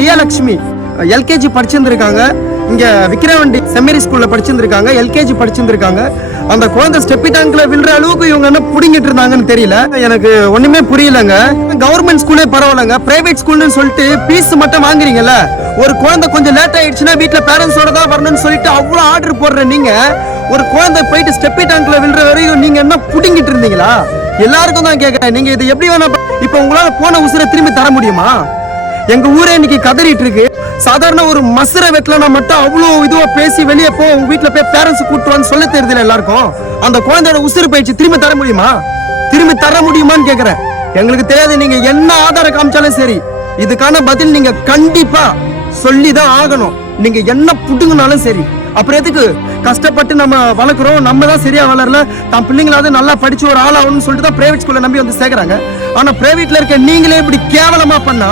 லியாலட்சுமி LKG படிச்சிருந்திருக்காங்க. இங்க விக்கிரவண்டி செம்மேரி ஸ்கூல்ல படிச்சிருந்திருக்காங்க. LKG படிச்சிருந்திருக்காங்க. அந்த குழந்தை ஸ்டெப்பி டேங்க்ல விழுற அளவுக்கு இவங்க என்ன புடிங்கிட்டு இருந்தாங்கன்னு தெரியல. எனக்கு ஒண்ணுமே புரியலங்க. கவர்மெண்ட் ஸ்கூலே பரவாயில்லங்க, பிரைவேட் ஸ்கூல்னு சொல்லிட்டு பீஸ் மட்டும் வாங்குறீங்கல்ல. ஒரு குழந்தை கொஞ்சம் லேட் ஆயிடுச்சுன்னா வீட்டுல பேரண்ட்ஸோட தான் வரணும்னு சொல்லிட்டு அவ்வளவு ஆர்டர் போடுற நீங்க, ஒரு குழந்தை போயிட்டு ஸ்டெப்பி டேங்க்ல விழுற வரையும் நீங்க என்ன புடிங்கிட்டு இருந்தீங்களா? எல்லாருக்கும் தான் கேட்கறேன், நீங்க இது எப்படி வேணா இப்ப உங்களால போன உசுரை திரும்பி தர முடியுமா? எங்க ஊரே இன்னைக்கு கதறிட்டு இருக்கு. சாதாரண ஒரு மசுர வெட்டலனா மட்டும் அவ்வளவு இதுவா பேசி வெளியே போ, உங்க வீட்டுல போய் பேரண்ட்ஸ் கூட்டு வந்து சொல்ல தெரியுதுல எல்லாருக்கும். அந்த குழந்தையோட உசுறு போயிடுச்சு, திரும்பி தர முடியுமா? திரும்பி தர முடியுமான்னு கேக்குறேன். எங்களுக்கு தெரியாது, நீங்க என்ன ஆதாரம் காமிச்சாலும் சரி, இதுக்கான பதில் நீங்க கண்டிப்பா சொல்லிதான் ஆகணும். நீங்க என்ன புடுங்கினாலும் சரி. அப்புறம் எதுக்கு கஷ்டப்பட்டு நம்ம வளர்க்குறோம், நம்ம தான் சரியா வளரல, தான் பிள்ளைங்களாவது நல்லா படிச்சு ஒரு ஆளாகணும்னு சொல்லிட்டு தான் பிரைவேட் ஸ்கூல்ல நம்பி வந்து சேர்க்கறாங்க. ஆனா பிரைவேட்ல இருக்க நீங்களே இப்படி கேவலமா பண்ணா